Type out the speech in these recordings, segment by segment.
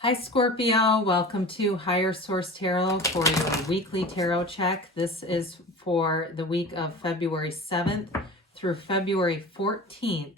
Hi Scorpio, welcome to Higher Source Tarot for your weekly tarot check. This is for the week of February 7th through February 14th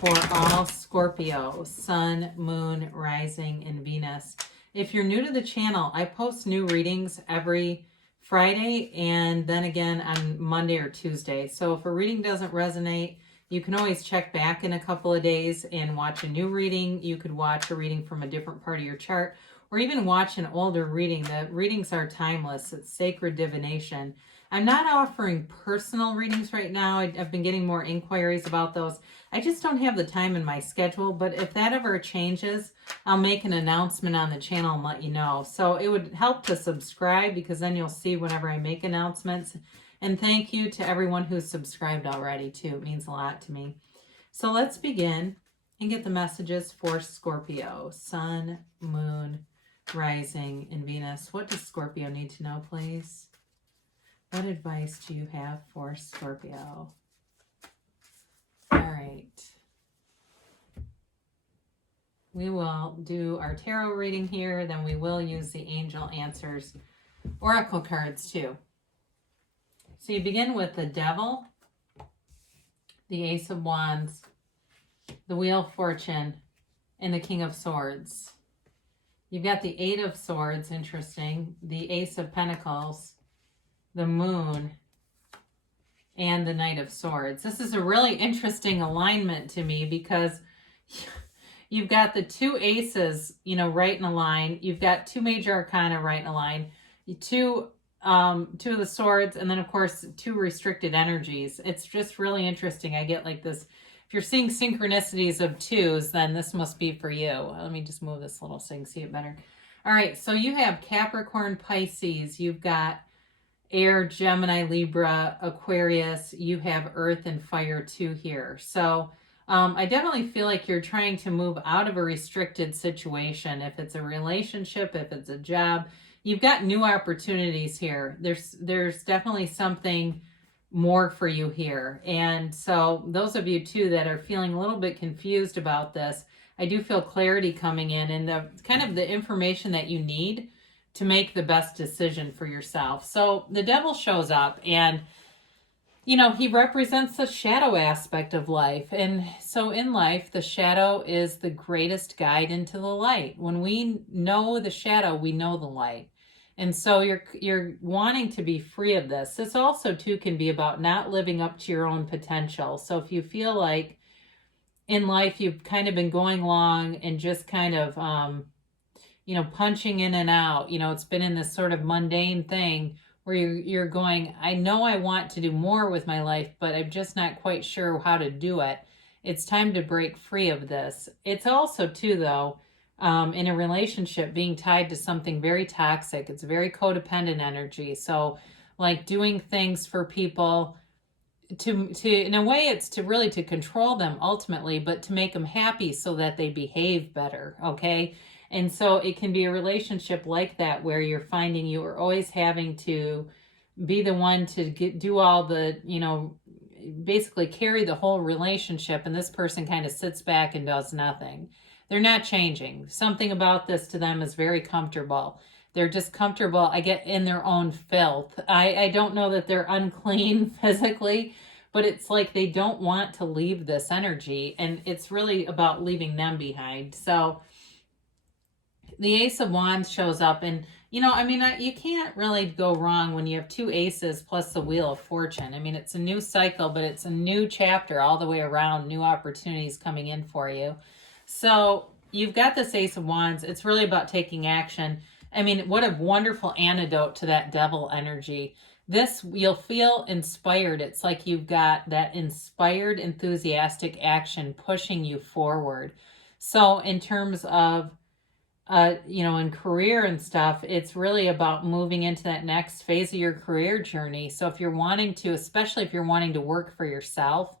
for all Scorpio, Sun, Moon, Rising, and Venus. If you're new to the channel, I post new readings every Friday and then again on Monday or Tuesday. So if a reading doesn't resonate, you can always check back in a couple of days and watch a new reading. You could watch a reading from a different part of your chart or even watch an older reading. The readings are timeless. It's sacred divination. I'm not offering personal readings right now. I've been getting more inquiries about those. I just don't have the time in my schedule, but if that ever changes, I'll make an announcement on the channel and let you know. So it would help to subscribe because then you'll see whenever I make announcements. And thank you to everyone who's subscribed already, too. It means a lot to me. So let's begin and get the messages for Scorpio. Sun, Moon, Rising, and Venus. What does Scorpio need to know, please? What advice do you have for Scorpio? All right. We will do our tarot reading here. Then we will use the Angel Answers Oracle cards, too. So you begin with the Devil, the Ace of Wands, the Wheel of Fortune, and the King of Swords. You've got the Eight of Swords, interesting, the Ace of Pentacles, the Moon, and the Knight of Swords. This is a really interesting alignment to me because you've got the two aces, right in a line. You've got two major arcana right in a line. Two of the swords, and then of course two restricted energies. It's just really interesting. I get like this. If you're seeing synchronicities of twos, then this must be for you. Let me just move this little so you can see it better. All right, so you have Capricorn, Pisces. You've got Air, Gemini, Libra, Aquarius. You have Earth and Fire too here. So I definitely feel like you're trying to move out of a restricted situation. If it's a relationship, if it's a job, you've got new opportunities here. There's definitely something more for you here. And so those of you too that are feeling a little bit confused about this, I do feel clarity coming in and the kind of the information that you need to make the best decision for yourself. So the Devil shows up and he represents the shadow aspect of life. And so in life, the shadow is the greatest guide into the light. When we know the shadow, we know the light. And so you're wanting to be free of this. This also too can be about not living up to your own potential. So if you feel like in life you've kind of been going along and just kind of punching in and out, it's been in this sort of mundane thing where you're going, I know I want to do more with my life, but I'm just not quite sure how to do it. It's time to break free of this. It's also too, though, in a relationship being tied to something very toxic. It's very codependent energy. So like doing things for people to in a way it's to really to control them ultimately, but to make them happy so that they behave better. Okay. And so it can be a relationship like that where you're finding you are always having to be the one to do all the, basically carry the whole relationship. And this person kind of sits back and does nothing. They're not changing. Something about this to them is very comfortable. They're just comfortable, I get, in their own filth. I don't know that they're unclean physically, but it's like they don't want to leave this energy. And it's really about leaving them behind. So the Ace of Wands shows up and, you can't really go wrong when you have two aces plus the Wheel of Fortune. It's a new cycle, but it's a new chapter all the way around, new opportunities coming in for you. So you've got this Ace of Wands. It's really about taking action. What a wonderful antidote to that Devil energy. This, you'll feel inspired. It's like you've got that inspired, enthusiastic action pushing you forward. So in terms of in career and stuff, it's really about moving into that next phase of your career journey. So if you're wanting to, especially if you're wanting to work for yourself,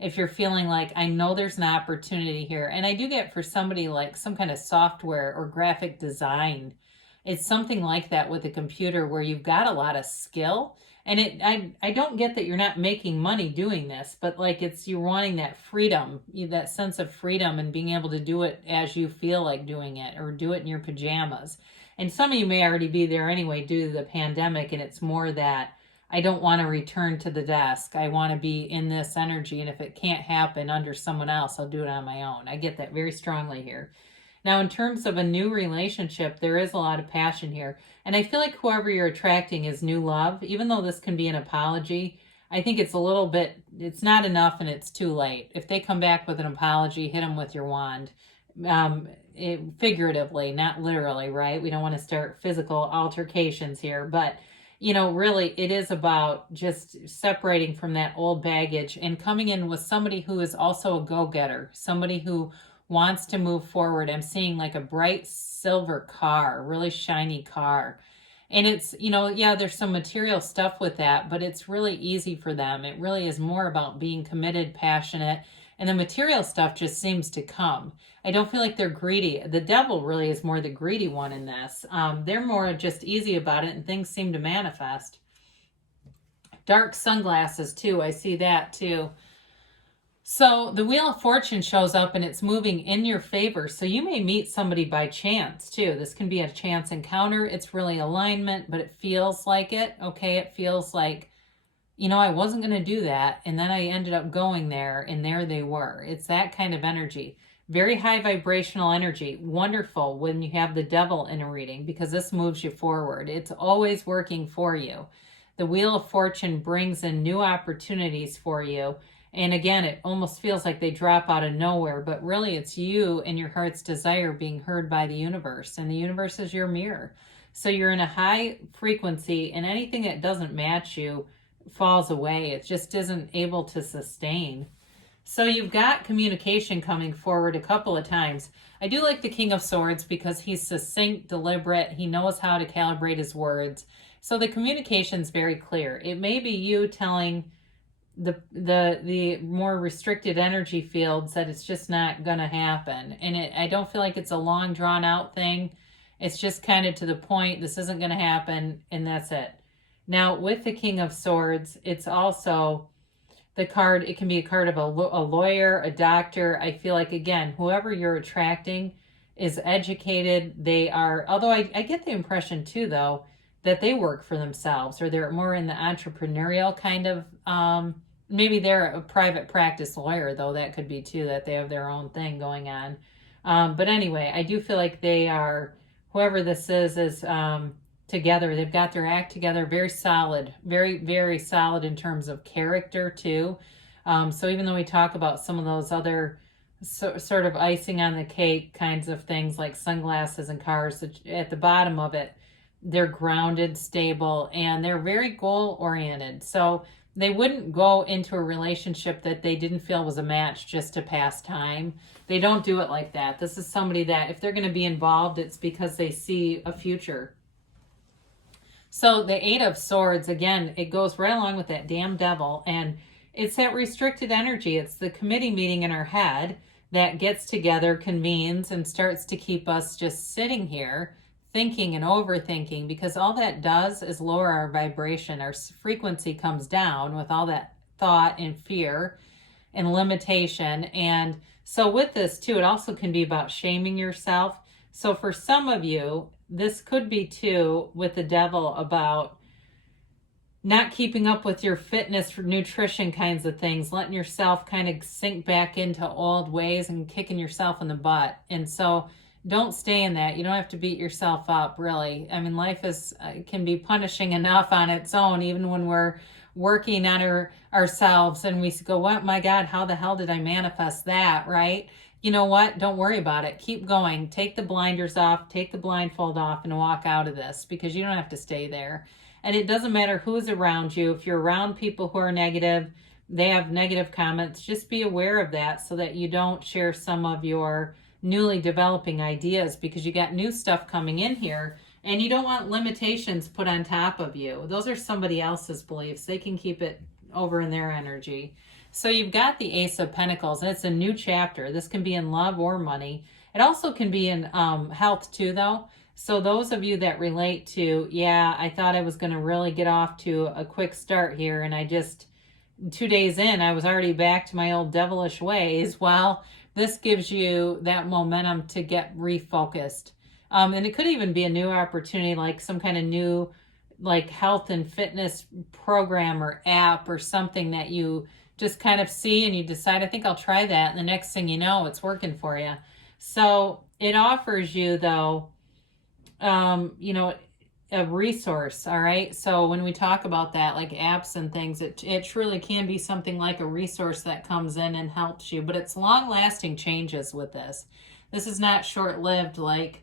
if you're feeling like, I know there's an opportunity here, and I do get for somebody like some kind of software or graphic design, it's something like that with a computer where you've got a lot of skill And I don't get that you're not making money doing this, but like you're wanting that freedom, that sense of freedom and being able to do it as you feel like doing it, or do it in your pajamas. And some of you may already be there anyway due to the pandemic, and it's more that I don't want to return to the desk. I want to be in this energy, and if it can't happen under someone else, I'll do it on my own. I get that very strongly here. Now, in terms of a new relationship, there is a lot of passion here. And I feel like whoever you're attracting is new love. Even though this can be an apology, I think it's a little bit, it's not enough and it's too late. If they come back with an apology, hit them with your wand. Figuratively, not literally, right? We don't want to start physical altercations here. But, really, it is about just separating from that old baggage and coming in with somebody who is also a go-getter, somebody who wants to move forward. I'm seeing like a bright silver car, really shiny car. And it's, yeah, there's some material stuff with that, but it's really easy for them. It really is more about being committed, passionate, and the material stuff just seems to come. I don't feel like they're greedy. The devil really is more the greedy one in this. They're more just easy about it, and things seem to manifest. Dark sunglasses too. I see that too. So the Wheel of Fortune shows up and it's moving in your favor. So you may meet somebody by chance too. This can be a chance encounter. It's really alignment, but it feels like it. Okay, it feels like, I wasn't going to do that. And then I ended up going there and there they were. It's that kind of energy. Very high vibrational energy. Wonderful when you have the devil in a reading because this moves you forward. It's always working for you. The Wheel of Fortune brings in new opportunities for you. And again, it almost feels like they drop out of nowhere, but really it's you and your heart's desire being heard by the universe, and the universe is your mirror. So you're in a high frequency, and anything that doesn't match you falls away. It just isn't able to sustain. So you've got communication coming forward a couple of times. I do like the King of Swords because he's succinct, deliberate. He knows how to calibrate his words. So the communication's very clear. It may be you telling the more restricted energy fields that it's just not gonna happen, and I don't feel like it's a long drawn out thing. It's just kind of to the point. This isn't gonna happen, and that's it. Now with the King of Swords, it's also the card. It can be a card of a lawyer, a doctor. I feel like, again, whoever you're attracting is educated. They are, although I get the impression too though that they work for themselves, or they're more in the entrepreneurial kind of, maybe they're a private practice lawyer, though that could be too, that they have their own thing going on. But anyway, I do feel like they are, whoever this is together. They've got their act together, very solid, very, very solid in terms of character too. So even though we talk about some of those other sort of icing on the cake kinds of things like sunglasses and cars, at the bottom of it, they're grounded, stable, and they're very goal-oriented. So they wouldn't go into a relationship that they didn't feel was a match just to pass time. They don't do it like that. This is somebody that if they're going to be involved, it's because they see a future. So the Eight of Swords, again, it goes right along with that damn devil, and it's that restricted energy. It's the committee meeting in our head that gets together, convenes, and starts to keep us just sitting here thinking and overthinking, because all that does is lower our vibration. Our frequency comes down with all that thought and fear and limitation. And so with this too, it also can be about shaming yourself. So for some of you, this could be too with the devil about not keeping up with your fitness, nutrition kinds of things, letting yourself kind of sink back into old ways and kicking yourself in the butt. And so don't stay in that. You don't have to beat yourself up, really. I mean, life can be punishing enough on its own, even when we're working on ourselves and we go, "What, my God, how the hell did I manifest that?" Right? You know what? Don't worry about it. Keep going. Take the blinders off, take the blindfold off, and walk out of this, because you don't have to stay there. And it doesn't matter who's around you. If you're around people who are negative, they have negative comments, just be aware of that so that you don't share some of your newly developing ideas, because you got new stuff coming in here and you don't want limitations put on top of you. Those are somebody else's beliefs. They can keep it over in their energy. So you've got the Ace of Pentacles, and it's a new chapter. This can be in love or money. It also can be in health too, though. So those of you that relate to, yeah, I thought I was going to really get off to a quick start here, and I just, 2 days in, I was already back to my old devilish ways. Well, this gives you that momentum to get refocused. And it could even be a new opportunity, like some kind of new, like health and fitness program or app or something that you just kind of see and you decide, I think I'll try that. And the next thing you know, it's working for you. So it offers you, though, you know, a resource. All right. So when we talk about that, like apps and things, it truly can be something like a resource that comes in and helps you, but it's long lasting changes with this. This is not short lived, like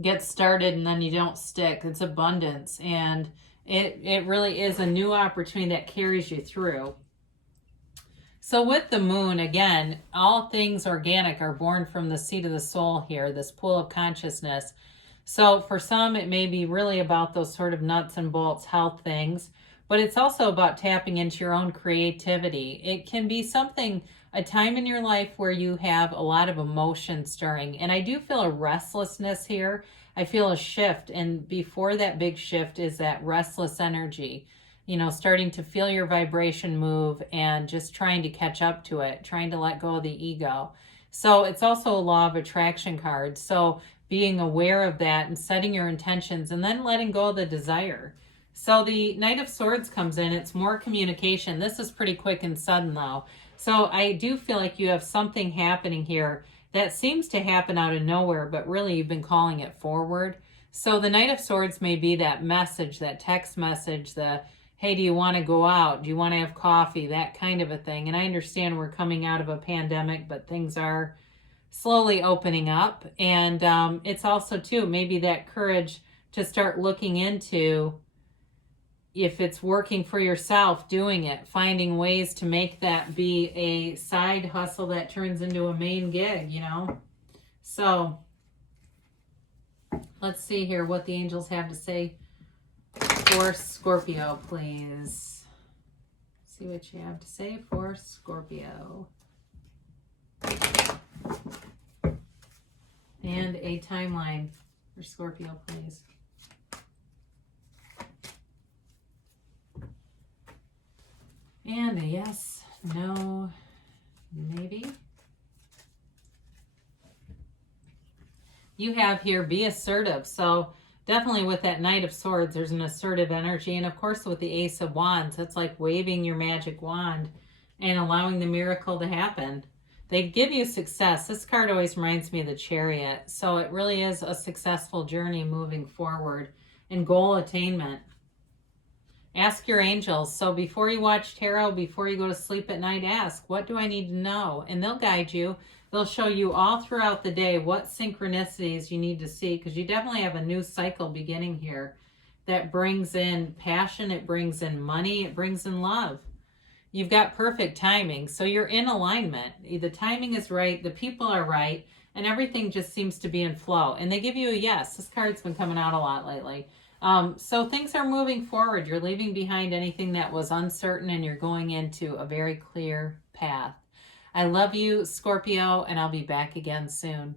get started and then you don't stick. It's abundance. And it really is a new opportunity that carries you through. So with the moon, again, all things organic are born from the seed of the soul here, this pool of consciousness. So for some, it may be really about those sort of nuts and bolts health things, but it's also about tapping into your own creativity. It can be something, a time in your life where you have a lot of emotion stirring. And I do feel a restlessness here. I feel a shift. And before that big shift is that restless energy, you know, starting to feel your vibration move and just trying to catch up to it, trying to let go of the ego. So it's also a law of attraction card. So being aware of that and setting your intentions and then letting go of the desire. So the Knight of Swords comes in. It's more communication. This is pretty quick and sudden, though. So I do feel like you have something happening here that seems to happen out of nowhere, but really you've been calling it forward. So the Knight of Swords may be that message, that text message, the, hey, do you want to go out? Do you want to have coffee? That kind of a thing. And I understand we're coming out of a pandemic, but things are slowly opening up. And it's also, too, maybe that courage to start looking into if it's working for yourself, doing it, finding ways to make that be a side hustle that turns into a main gig, you know? So let's see here what the angels have to say for Scorpio, please. See what you have to say for Scorpio. And a timeline for Scorpio, please. And a yes, no, maybe. You have here, be assertive. So definitely with that Knight of Swords, there's an assertive energy. And of course with the Ace of Wands, it's like waving your magic wand and allowing the miracle to happen. They give you success. This card always reminds me of the Chariot. So it really is a successful journey moving forward and goal attainment. Ask your angels. So before you watch tarot, before you go to sleep at night, ask, what do I need to know? And they'll guide you. They'll show you all throughout the day what synchronicities you need to see, because you definitely have a new cycle beginning here that brings in passion, it brings in money, it brings in love. You've got perfect timing, so you're in alignment. The timing is right, the people are right, and everything just seems to be in flow. And they give you a yes. This card's been coming out a lot lately. So things are moving forward. You're leaving behind anything that was uncertain, and you're going into a very clear path. I love you, Scorpio, and I'll be back again soon.